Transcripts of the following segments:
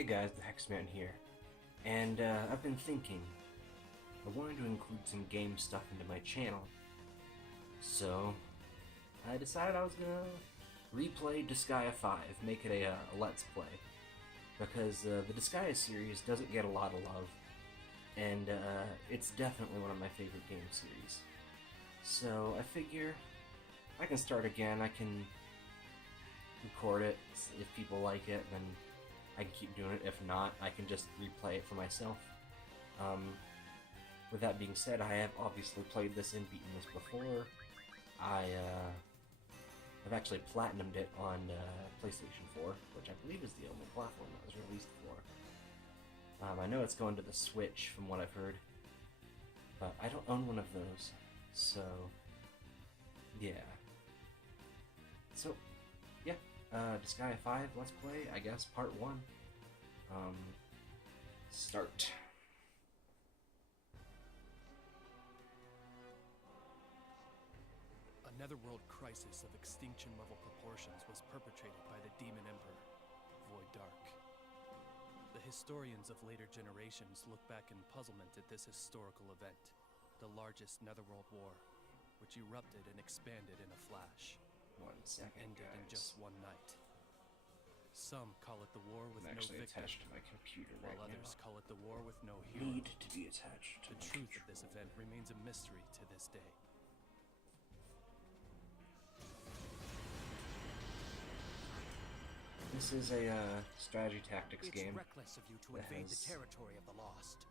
Hey guys, TheHexedMan here, and I've been thinking, I wanted to include some game stuff into my channel, so I decided I was gonna replay Disgaea 5, make it a Let's Play, because the Disgaea series doesn't get a lot of love, and it's definitely one of my favorite game series. So I figure I can start again, I can record it, if people like it, then I can keep doing it. If not, I can just replay it for myself. With that being said, I have obviously played this and beaten this before. I've actually platinumed it on PlayStation 4, which I believe is the only platform that was released for. I know it's going to the Switch from what I've heard, but I don't own one of those, so yeah. So, yeah. Disgaea 5 Let's Play, I guess, Part 1. Start. A netherworld crisis of extinction-level proportions was perpetrated by the Demon Emperor, Void Dark. The historians of later generations look back in puzzlement at this historical event, the largest netherworld war, which erupted and expanded in a flash. 1 second, Ended in just one night. Some call it the war with I'm no actually victor, attached to my computer right while others now. call it the war with no hero. Need to be attached to The my truth of controller. this event remains a mystery to this day. This is a strategy tactics game. It's reckless of you to that invade the has territory of the Lost.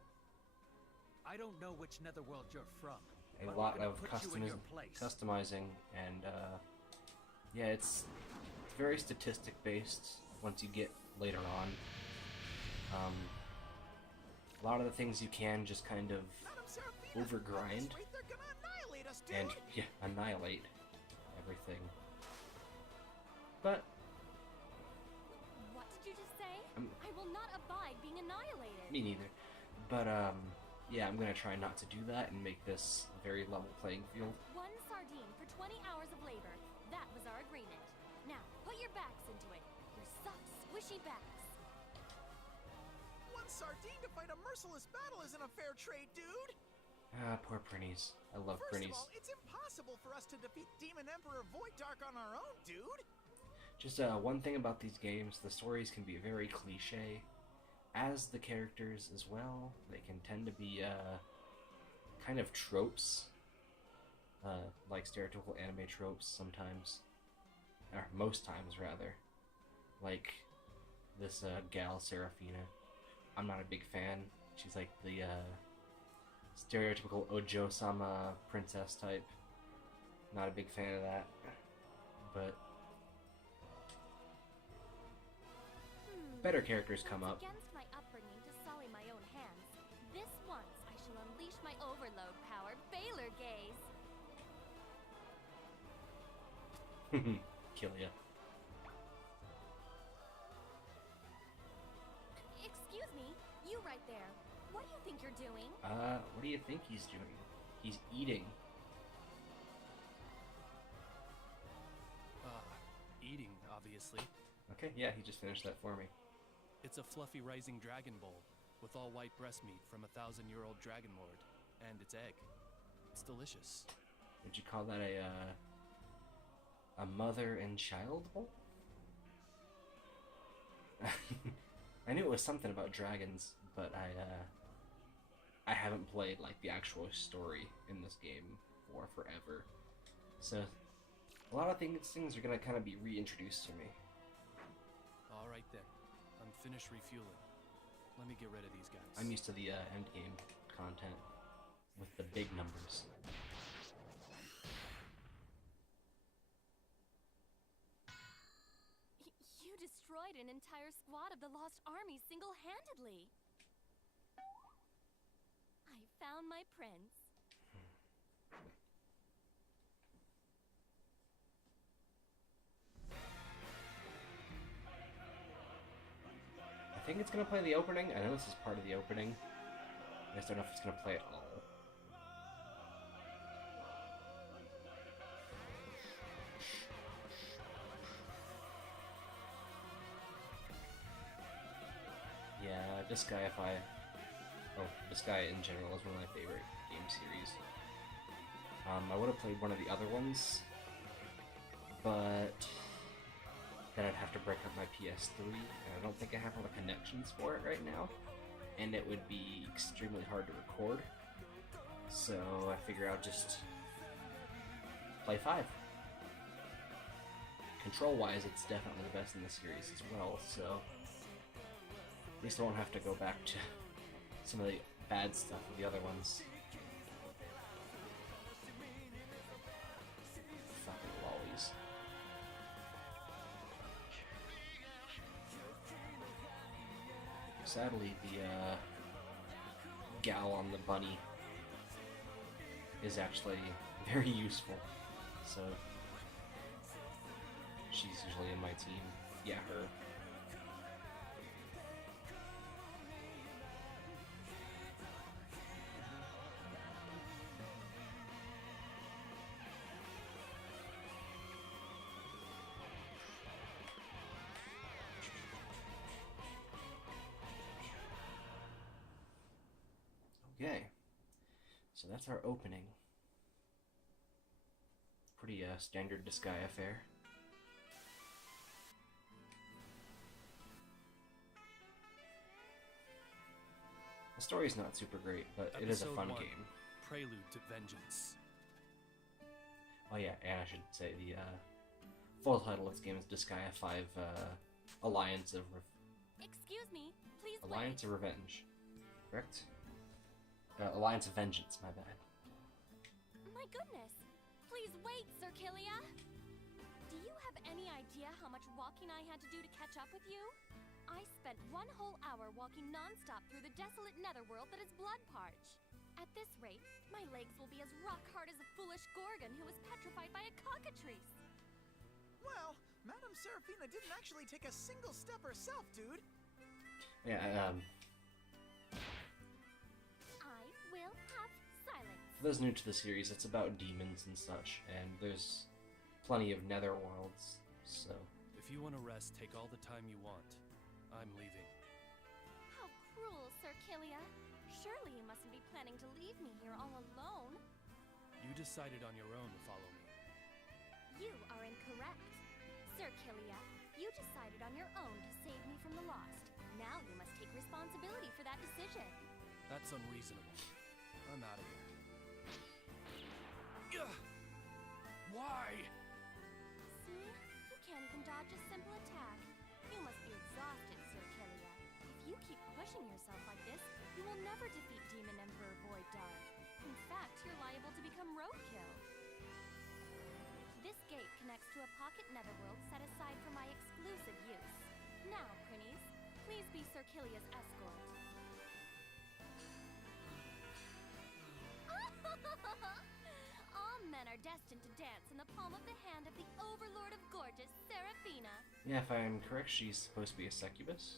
I don't know which netherworld you're from. a but lot we're of gonna put you in your place. customizing, and yeah, it's very statistic based once you get later on. A lot of the things you can just kind of Madam Seraphina, overgrind at this rate, they're gonna annihilate us, dude. and yeah, annihilate everything. But What did you just say? I'm- I will not abide being annihilated. me neither. But yeah, I'm gonna try not to do that and make this a very level playing field. One sardine for 20 hours of labor. That was our agreement. Now, put your backs into it. Your soft, squishy backs. One sardine to fight a merciless battle isn't a fair trade, dude. Ah, poor Prinnies. I love First Prinnies. of all, it's impossible for us to defeat Demon Emperor Void Dark on our own, dude. Just one thing about these games, the stories can be very cliche, as the characters as well. They can tend to be kind of tropes, like stereotypical anime tropes sometimes, or most times rather. Like this gal Seraphina. I'm not a big fan. She's like the stereotypical Ojo-sama princess type. Not a big fan of that, but better characters come It's up. against my upbringing to sully my own hands. This once, I shall unleash my overload-powered Baylor gaze. Kill ya. Excuse me, you right there. What do you think you're doing? What do you think he's doing? He's eating. Eating, obviously. Okay, yeah, he just finished that for me. It's a fluffy rising dragon bowl, with all white breast meat from a 1,000-year-old dragon lord, and its egg. It's delicious. Would you call that a mother and child bowl? I knew it was something about dragons, but I haven't played like the actual story in this game for forever. So a lot of things are gonna kind of be reintroduced to me. Alright then, I'm finished refueling. Let me get rid of these guys. I'm used to the end game content with the big numbers. You destroyed an entire squad of the Lost Army single-handedly. I found my prince. I think it's gonna play the opening. I know this is part of the opening. I just don't know if it's gonna play it all. Disgaea 5, oh, Disgaea in general is one of my favorite game series. I would have played one of the other ones, but then I'd have to break up my PS3, and I don't think I have all the connections for it right now, and it would be extremely hard to record, so I figure I'll just play 5. Control-wise, it's definitely the best in the series as well, so at least I won't have to go back to some of the bad stuff of the other ones. Fucking lollies. Sadly, the gal on the bunny is actually very useful, so she's usually in my team. Yeah, her. Okay, so that's our opening. Pretty standard Disgaea fare. The story's not super great, but it is a fun game. Prelude to Vengeance. Oh yeah, and I should say the full title of this game is Disgaea 5 Alliance of Excuse me, please Alliance wait. of Revenge. Correct? Alliance of Vengeance, my bad. My goodness. Please wait, Sir Killia. Do you have any idea how much walking I had to do to catch up with you? I spent 1 whole hour walking non-stop through the desolate netherworld that is blood-parched. At this rate, my legs will be as rock-hard as a foolish Gorgon who was petrified by a cockatrice. Well, Madame Seraphina didn't actually take a single step herself, dude. Yeah, I will have silence. for those new to the series, it's about demons and such, and there's plenty of netherworlds, so... If you want to rest, take all the time you want. I'm leaving. How cruel, Sir Killia. Surely you mustn't be planning to leave me here all alone. You decided on your own to follow me. You are incorrect. Sir Killia, you decided on your own to save me from the lost. Now you must take responsibility for that decision. That's unreasonable. I'm out of here. Ugh! Why? See? You can't even dodge a simple attack. You must be exhausted, Sir Killia. If you keep pushing yourself like this, you will never defeat Demon Emperor Void Dark. In fact, you're liable to become roadkill. This gate connects to a pocket netherworld set aside for my exclusive use. Now, Prinnies, please be Sir Killia's escort. All men are destined to dance in the palm of the hand of the overlord of gorgeous, Seraphina. Yeah, if I'm correct, she's supposed to be a succubus.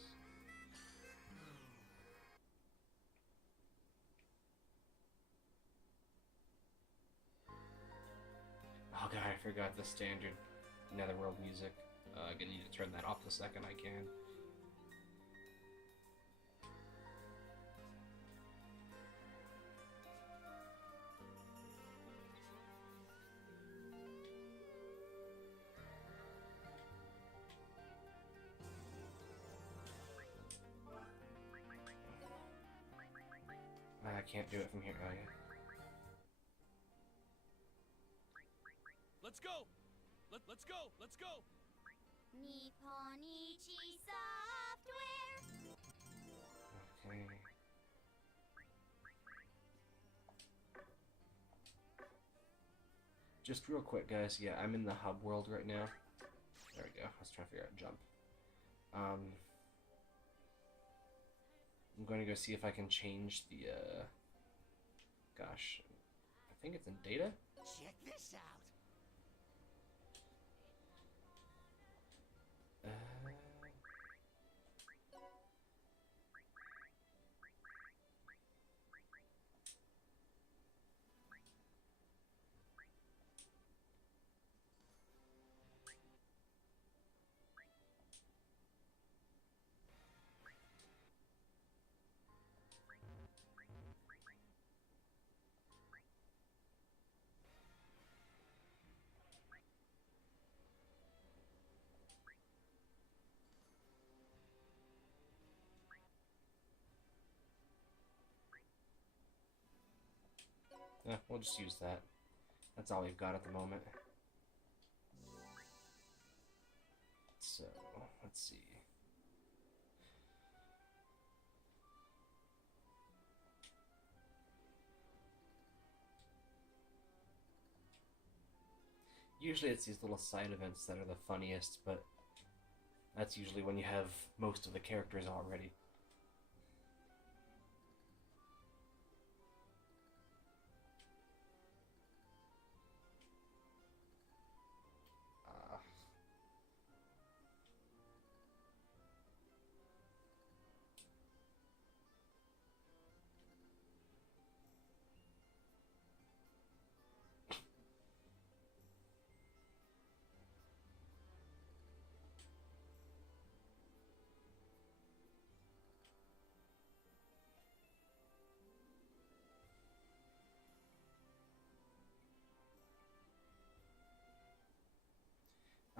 Oh god, I forgot the standard netherworld music. I'm gonna need to turn that off the second I can. I can't do it from here. Oh yeah. Let's go! Let's go! Let's go! Nippon Ichi software. Okay. Just real quick, guys. Yeah, I'm in the hub world right now. There we go. I was trying to figure out jump. I'm going to go see if I can change the, gosh, I think it's in data? Check this out. We'll just use that. That's all we've got at the moment. So, let's see. Usually it's these little side events that are the funniest, but that's usually when you have most of the characters already.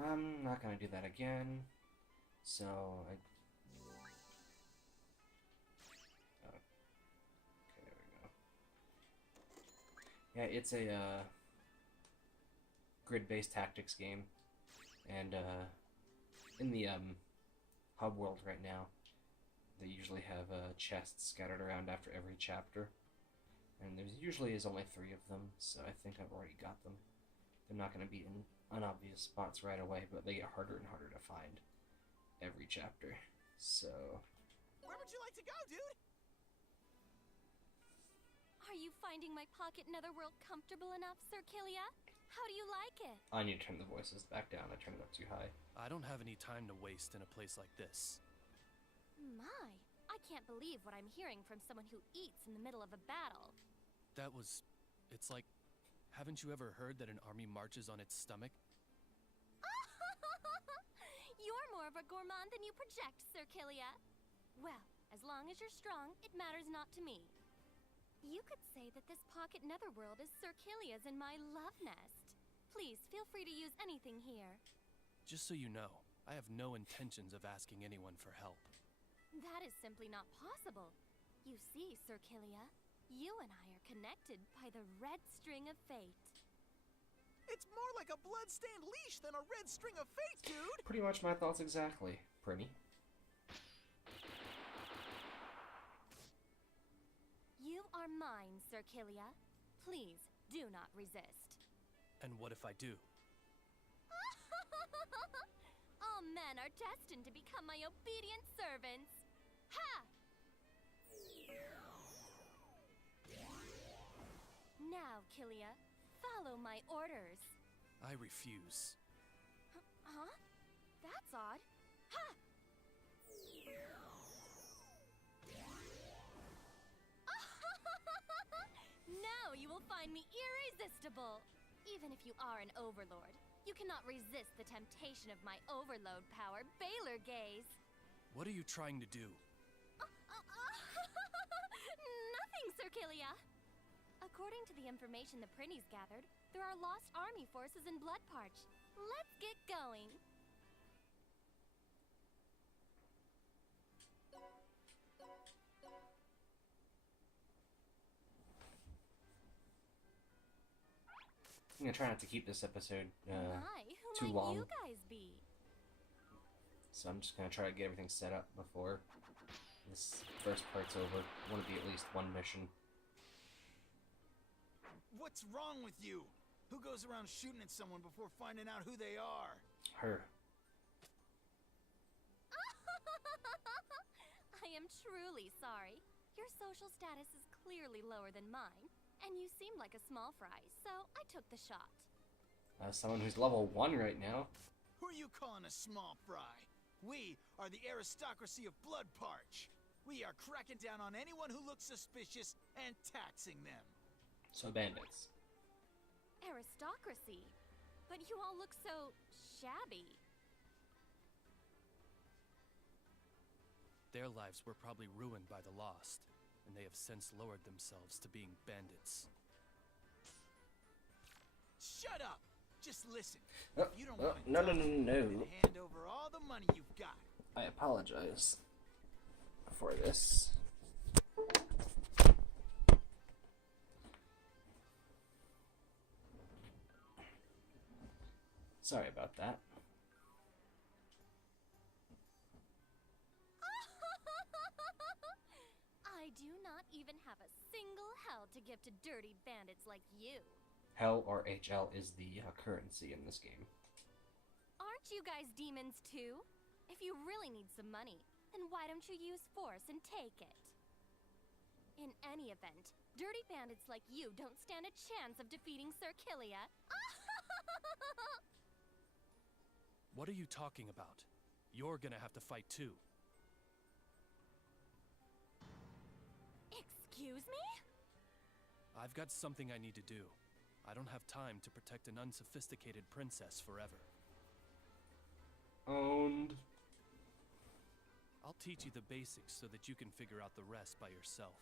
I'm not gonna do that again. So I. Oh. Okay, there we go. Yeah, it's a grid-based tactics game, and in the hub world right now, they usually have chests scattered around after every chapter, and there usually is only 3 of them. So I think I've already got them. They're not going to be in unobvious spots right away, but they get harder and harder to find every chapter. So, Where would you like to go, dude? Are you finding my pocket netherworld comfortable enough, Sir Killia? How do you like it? I need to turn the voices back down. I turned it up too high. I don't have any time to waste in a place like this. My, I can't believe what I'm hearing from someone who eats in the middle of a battle. It's like, haven't you ever heard that an army marches on its stomach? You're more of a gourmand than you project, Sir Killia. Well, as long as you're strong, it matters not to me. You could say that this pocket netherworld is Sir Killia's and my love nest. Please, feel free to use anything here. Just so you know, I have no intentions of asking anyone for help. That is simply not possible. You see, Sir Killia, you and I are connected by the red string of fate. It's more like a blood-stained leash than a red string of fate, dude! Pretty much my thoughts exactly, Prinny. You are mine, Sir Killia. Please, do not resist. And what if I do? All men are destined to become my obedient servants. Ha! Now, Killia, follow my orders. I refuse. Huh? That's odd. Ha! Now you will find me irresistible. Even if you are an overlord, you cannot resist the temptation of my overload power, Baylor Gaze. What are you trying to do? Nothing, Sir Killia. According to the information the Prinnies gathered, there are lost army forces in Bloodparch. Let's get going. I'm gonna try not to keep this episode Who too might long. you guys be? So I'm just gonna try to get everything set up before this first part's over. Want to be at least one mission. What's wrong with you? Who goes around shooting at someone before finding out who they are? Her. I am truly sorry. Your social status is clearly lower than mine, and you seem like a small fry, so I took the shot. Someone who's level 1 right now. Who are you calling a small fry? We are the aristocracy of Bloodparch. We are cracking down on anyone who looks suspicious and taxing them. So bandits. Aristocracy? But you all look so shabby. Their lives were probably ruined by the Lost, and they have since lowered themselves to being bandits. Shut up! Just listen. Oh, If you don't oh, want to no, die, no, no, no. then hand over all the money you've got. I apologize for this. Sorry about that. I do not even have a single hell to give to dirty bandits like you. Hell, or HL, is the currency in this game. Aren't you guys demons too? If you really need some money, then why don't you use force and take it? In any event, dirty bandits like you don't stand a chance of defeating Sir Killia. What are you talking about? You're gonna have to fight too. Excuse me? I've got something I need to do. I don't have time to protect an unsophisticated princess forever. Owned. I'll teach you the basics so that you can figure out the rest by yourself.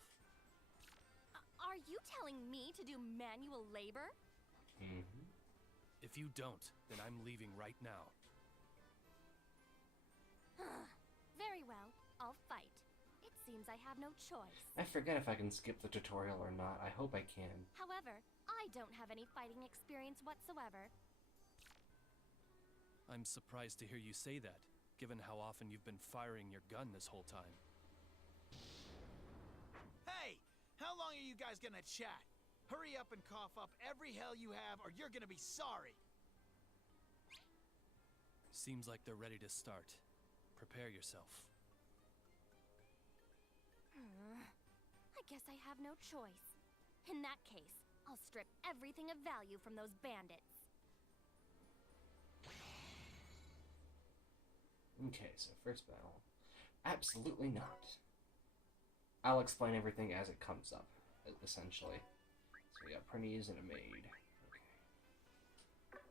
Are you telling me to do manual labor? Mm-hmm. If you don't, then I'm leaving right now. Very well, I'll fight. It seems I have no choice. I forget if I can skip the tutorial or not. I hope I can. However, I don't have any fighting experience whatsoever. I'm surprised to hear you say that, given how often you've been firing your gun this whole time. Hey! How long are you guys gonna chat? Hurry up and cough up every hell you have, or you're gonna be sorry! Seems like they're ready to start. Prepare yourself. I guess I have no choice. In that case, I'll strip everything of value from those bandits. Okay, so first battle. Absolutely not. I'll explain everything as it comes up, essentially. So we got Prinnies and a maid. Okay.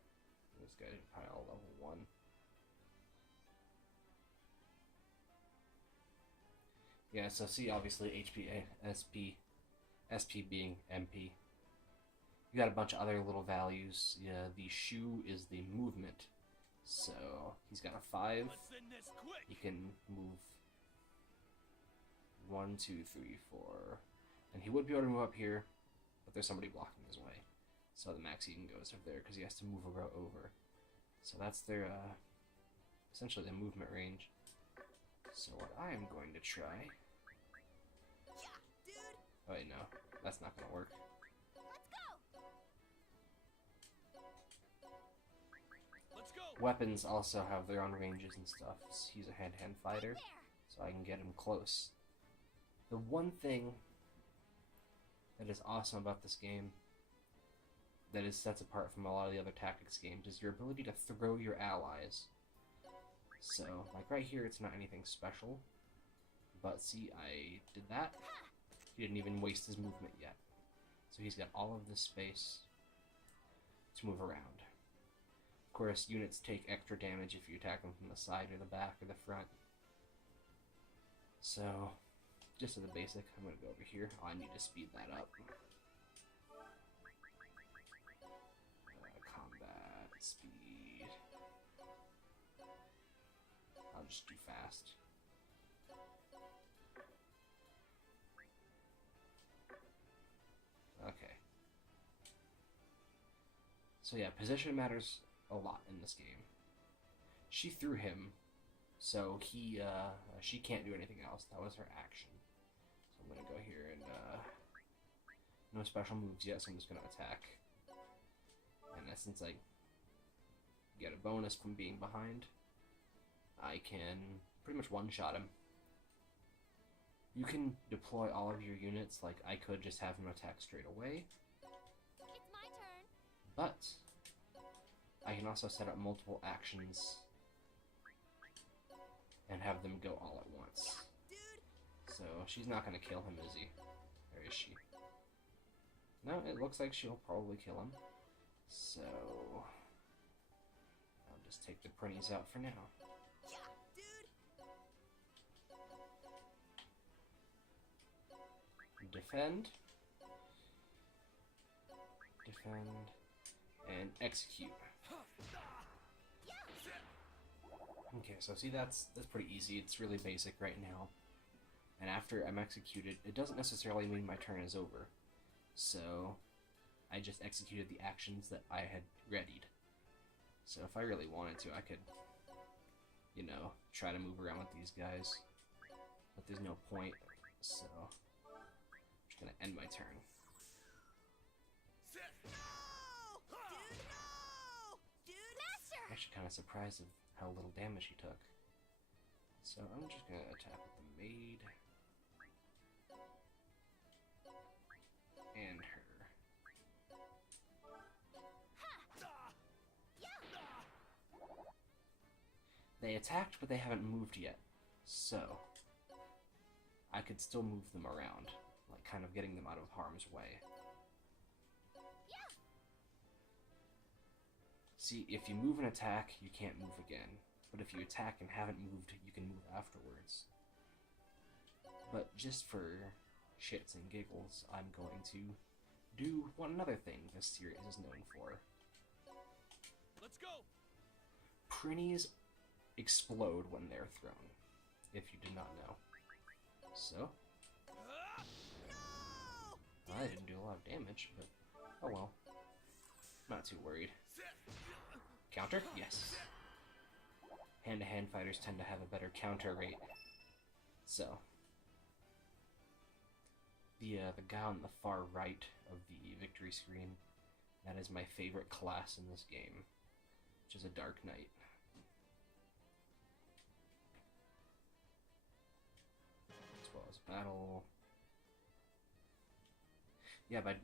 This guy did pile level 1. Yeah, so see, obviously, HP, SP, SP being MP. You got a bunch of other little values. Yeah, the shoe is the movement. So, he's got a 5. He can move 1, 2, 3, 4. And he would be able to move up here, but there's somebody blocking his way. So the max he can go is up there, because he has to move over. So that's their, essentially the movement range. So what I am going to try... Yeah, dude! Oh wait, no. That's not going to work. Let's go! Let's go! Weapons also have their own ranges and stuff. He's a hand-to-hand fighter, so I can get him close. The one thing that is awesome about this game, that is sets apart from a lot of the other tactics games, is your ability to throw your allies. So, like right here, it's not anything special. But see, I did that. He didn't even waste his movement yet. So he's got all of this space to move around. Of course, units take extra damage if you attack them from the side or the back or the front. So, just as a basic, I'm going to go over here. Oh, I need to speed that up. Combat, speed. I'll just do fast. Okay. So yeah, position matters a lot in this game. She threw him, so he, she can't do anything else. That was her action. So I'm gonna go here and, no special moves yet, so I'm just gonna attack. And since I get a bonus from being behind, I can pretty much one-shot him. You can deploy all of your units, like I could just have him attack straight away. It's my turn. But I can also set up multiple actions and have them go all at once. So she's not going to kill him, is he? Or is she? No, it looks like she'll probably kill him. So I'll just take the printies out for now. Defend. Defend. And execute. Okay, so see, that's pretty easy. It's really basic right now. And after I'm executed, it doesn't necessarily mean my turn is over. So I just executed the actions that I had readied. So if I really wanted to, I could, you know, try to move around with these guys. But there's no point, so I'm just gonna end my turn. I'm actually kind of surprised of how little damage he took. So I'm just gonna attack with the maid. And her. They attacked, but they haven't moved yet. So I could still move them around, like kind of getting them out of harm's way. See, if you move an attack, you can't move again. But if you attack and haven't moved, you can move afterwards. But just for shits and giggles, I'm going to do one another thing this series is known for. Let's go! Prinnies explode when they're thrown, if you did not know. So, I didn't do a lot of damage, but oh well. Not too worried. Counter? Yes. Hand-to-hand fighters tend to have a better counter rate. So, the guy on the far right of the victory screen, that is my favorite class in this game, which is a Dark Knight. As well as battle. Yeah, but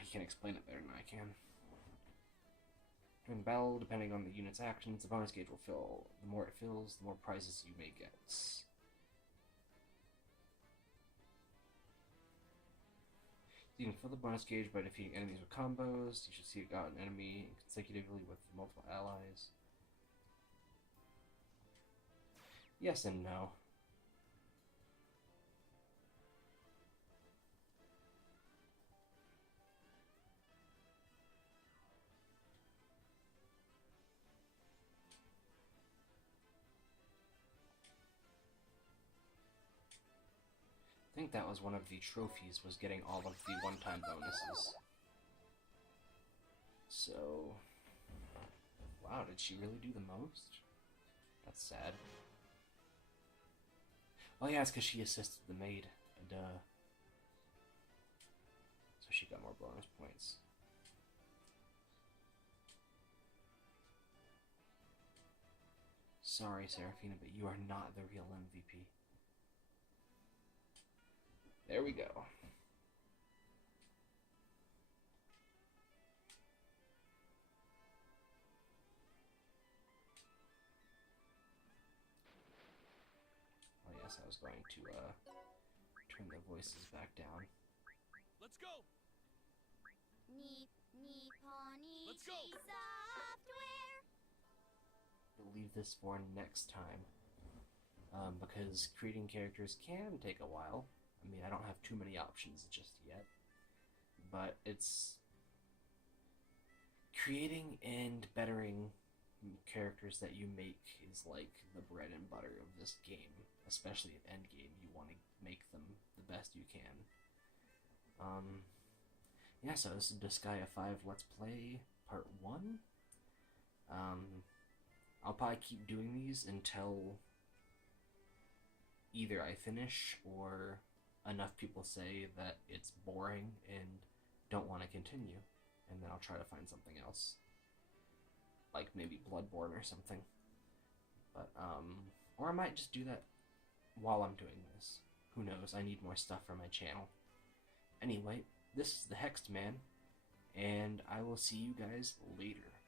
he can explain it better than I can. During battle, depending on the unit's actions, the bonus gauge will fill. The more it fills, the more prizes you may get. You can fill the bonus gauge by defeating enemies with combos. You should see it got an enemy consecutively with multiple allies. Yes and no. I think that was one of the trophies, was getting all of the one-time bonuses. So, wow, did she really do the most? That's sad. Oh yeah, it's because she assisted the maid. Duh. So she got more bonus points. Sorry, Seraphina, but you are not the real MVP. There we go. Oh yes, I was going to turn the voices back down. Let's go! Nippon Let's go! Ichi software. We'll leave this for next time. Because creating characters can take a while. I mean, I don't have too many options just yet. But it's creating and bettering characters that you make is like the bread and butter of this game. Especially at endgame, you want to make them the best you can. Yeah, so this is Disgaea 5 Let's Play Part 1. I'll probably keep doing these until either I finish or enough people say that it's boring and don't want to continue, and then I'll try to find something else, like maybe Bloodborne or something. But or I might just do that while I'm doing this. Who knows? I need more stuff for my channel. Anyway, this is the TheHexedMan, and I will see you guys later.